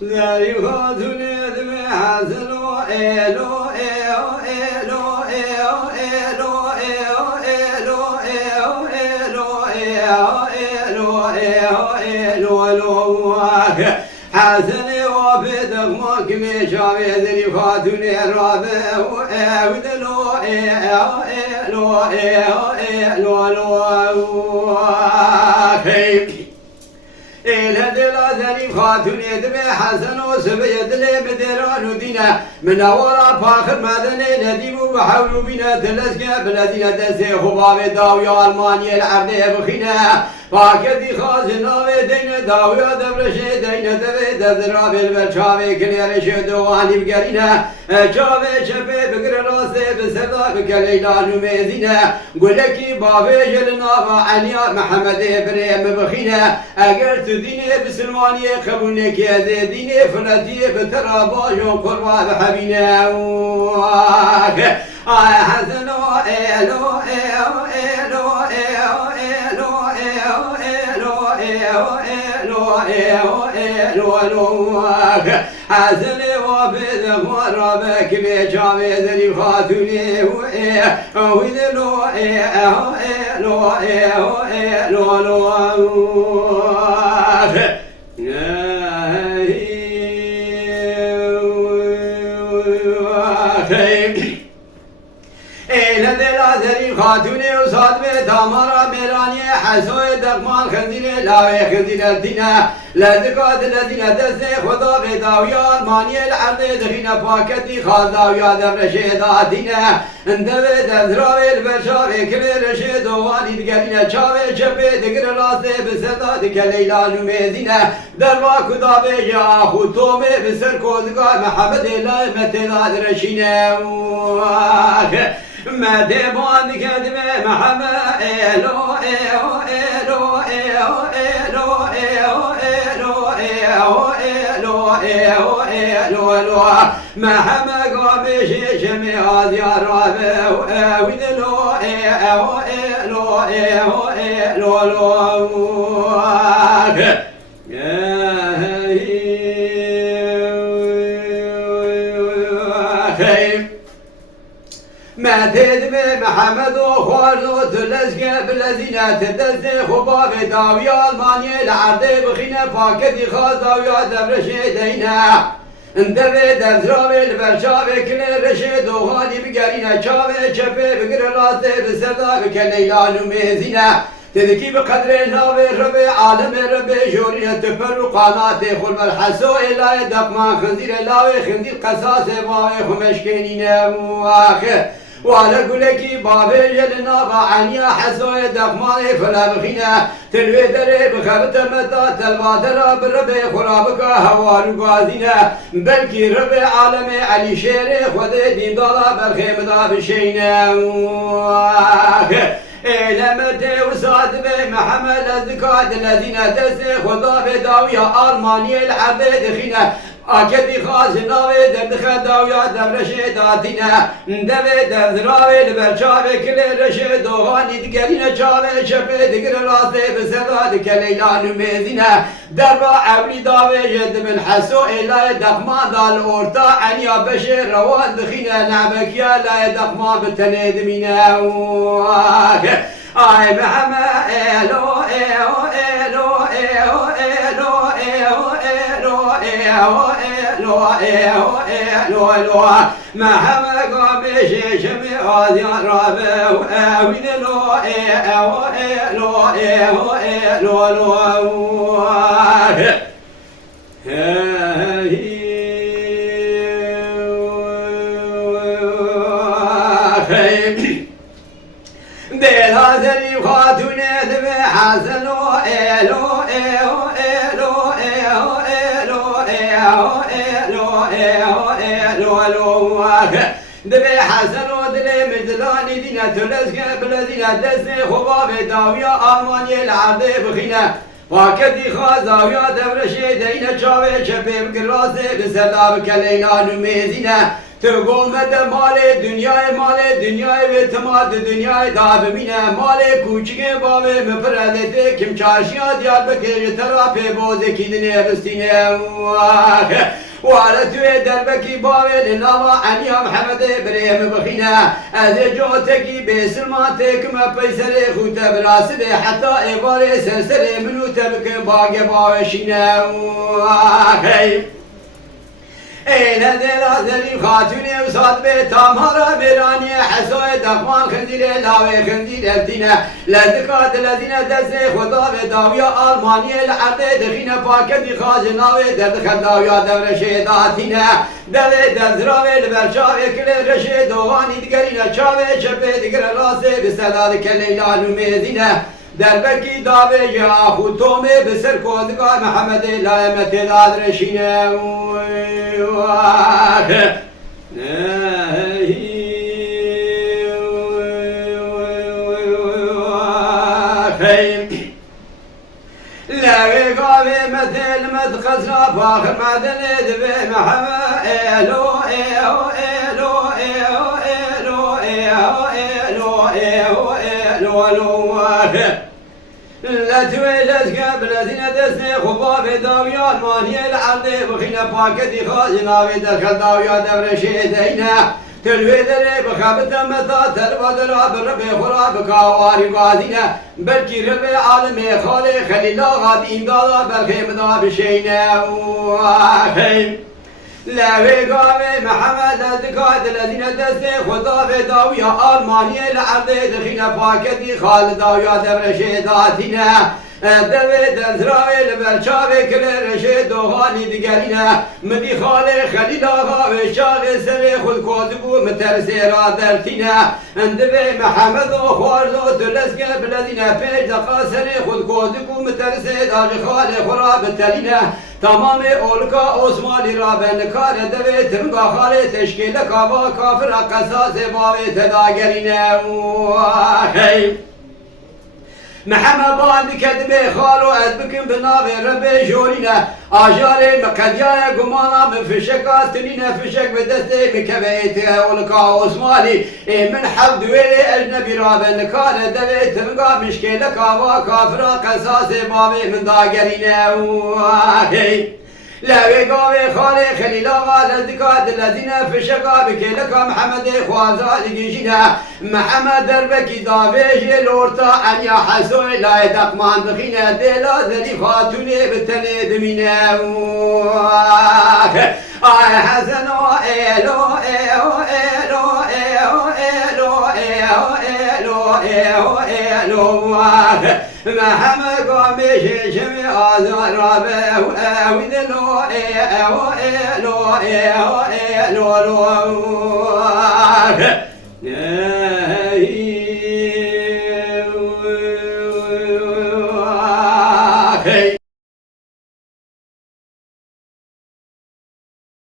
زاري خاتوني دمي حسنو إلو إيو إلو إيو إلو إيو إلو إيو إلو إيو إيو إيو إلو حسني وبدك مكمي شابي ذري خاتوني رابي وإيو إيو إيو إيو إيو الهدي الأزلي خاتوني دمي حسن وسبيد لي بدران ودينا من أولا فاخر مدني نديم وحولوا بنا تلسكا بلدينا تسي خباب داويا ألمانيا العبد بخينا فاكدي خازنا ودينا داويا دبرشي دينا دبي دزراب البرشاوي كلير شدواني بقرينا شاوي شبي بقر راسي بسردا بكليلا نميزينا قولكي بابي جلنا وعنيا محمد إبراهيم بخينا اگر ديني بسلمانية خبونك يا ديني فلتي بترابا جو قربا بحبينا حسن إلو إيو إلو إيو إلو إيو إيو إيو إيو إيو إيو حسن وبدك وربك بجامي ذري خاتوني وإذلو إيو إيو إيو إيو خاتوني وصاد بتامرة ميرانية حسوي دقمان خنزير لاوي خنزير الدينة لذكات الذين دسي خدا بداويا المانية العرض دخينا باكتي خالداويا دبرشي داتينة اندبه دزراوي البرشاوي كبير رشي دواني دقرينة شاوي شبه دقر راسي بسردا دكاليلا نميزينة دروا كدا بيجا اخو تومي بسر كوزقا محمد الله متداد رشينة ما دبان كدمة محمد إلو إيو إلو إيو إلو إيو إلو إيو إلو إيو إلو إلو محمد قابش شمي هذي الرابع ويدلو إيو إلو إيو إلو إلو ما تدمي محمد وخوارزو تلسكي بالذين تدسي خباب داويا المانيا العرضي بخينا فاكدي خاص داويا دبرشي دينا اندبي دزراوي البرشاوي كل رشي دوغاني بقرينا شاوي شبي بقر راسي بسردا بكليلا نميزينا تذكي بقدر ناوي ربي عالم ربي جورينا تفرقانات خلم الحسو إلا دقمان خنزير لاوي خنزير قصاص واوي خمشكينينا مواخر وعلى قولكي بابي جلنا وعنيا حسوي دقماني فلا بخينا تلوي دري بخبت متا تلواتنا بربي خرابك هوالو قازينا بلكي ربي عالمي علي شيري خذي دين دالا بالخيم دا بشينا لمتي وصاد بي محمد الزكاة الذين تسي خدا بداوية ألمانيا العبد دخينا أكدي خاص ناوي دخل داويا دبرشي داتينا دبي دزراوي البرشاوي كل رشي دوغاني دقرينا شاوي شبي دقر راسي بسرا دكاليلا نميزينا دربا عولي داوي جد من حسو إلا دقمان دال أورتا عنيا بشي روان دخينا نعبك يا لا دقمان بتنيدمينا آي محمد إلو إيو إيو إيو إيو إيو إيو محمد قابش شمي هذي الرابع ويدلو إيو إيو إيو بالهذري خاتوني دمي حسن إلو إيو إيو إيو دبي حسن ودلي مدلاني دينا تلسكي بلدينا دسي خباب داويا ألمانيا العرضي بخينا فاكدي خازاويا دبرشي دينا شاوي شبيب قراسي بسردا بكلينا نميزينا تقول مدى مال دنیای و تماد دنیای دا ببینه مال کوچیک باوی مپردته کم چارشیا دیار بکر ترا پی بوزه کیدنه بستینه وعلى توی دربکی باوی لناوا عنیا محمد بریم بخینه از جوتکی بسلماتک ما پیسر خود براسده حتی ایوار سرسر منو تبک باگ باوشینه اینه دلازلی خاتونی و صاد به تامارا برانی حسوی دقمان خنزیر لاوی خنزیر ارتینه لذکات لذینه دست خدا و داویا آلمانی لعرده دخینه پاکتی خازناوی درد خداویا دور شیداتینه دل دزراوی لبرچاوی کل رشید دوانی دیگرینه چاوی چپه دیگر راسه بسداد کلیلا نمیزینه دربکی داوی یا خود تومه بسر کودگار محمد لایمت داد رشینه لاوي قاوي مثل مدخزنا فاخر معدن دبي محمد إلو إلو إلو إلو إلو إلو إلو إلو لا تويلت قبل زينة دسني خباب داويان ماني العرض بخينا باكتي خازنا بدخل داويا دور شيدينا تلوي دري بخابت متا تلوادرا بربي خرا بكاواري غازينا بلكي ربي عالمي خالي خليلا غاد إمدادا بالخيم دا بشينا وخيم لاوي قامي محمد الدكات الذين دسني خدا في داويا ألمانيا العرض دخينا باكتي خال داويا دور شيداتنا دوی دزراوی لبرچاوی کل رشید دوغانی دیگرینه مدی خاله خلیل آقا و شاق سر خود کازگو مترسی را درتینه دوی محمد و خوارز و تلسکه بلدینه پیش دقا سر خود کازگو مترسی داج خاله خورا بتلینه تمام اولکا عثمانی را بنکار دوی ترنگا خاله تشکیل کابا کافر قصاص باوی تداگرینه خیل محمد باند کدبه خالو از بکن بناوی ربه جورینه آجاره مقدیانه گمانا من فشک آستنینه فشک به دسته مکبهیت اولکا عثمانی من حب دویل اجنبی را بنکار دوی تنگا مشکل کاوا کافرا قصاص بابی من داگرینه لاوي قاوي خالي خليل آغا لذكات الذين في الشقا بكيلكا محمد خوازا لجيشنا محمد دربكي دافيجي لورتا أن يحسوي لا يدقمان بخينا ديلا ذلي خاتوني بالتني دمينا آي حسن إيلو إيلو إيلو إيلو إيلو إيلو إيلو محمد قام بشيشمي آزار رابه وذلو إيلو إيلو إيلو إيلو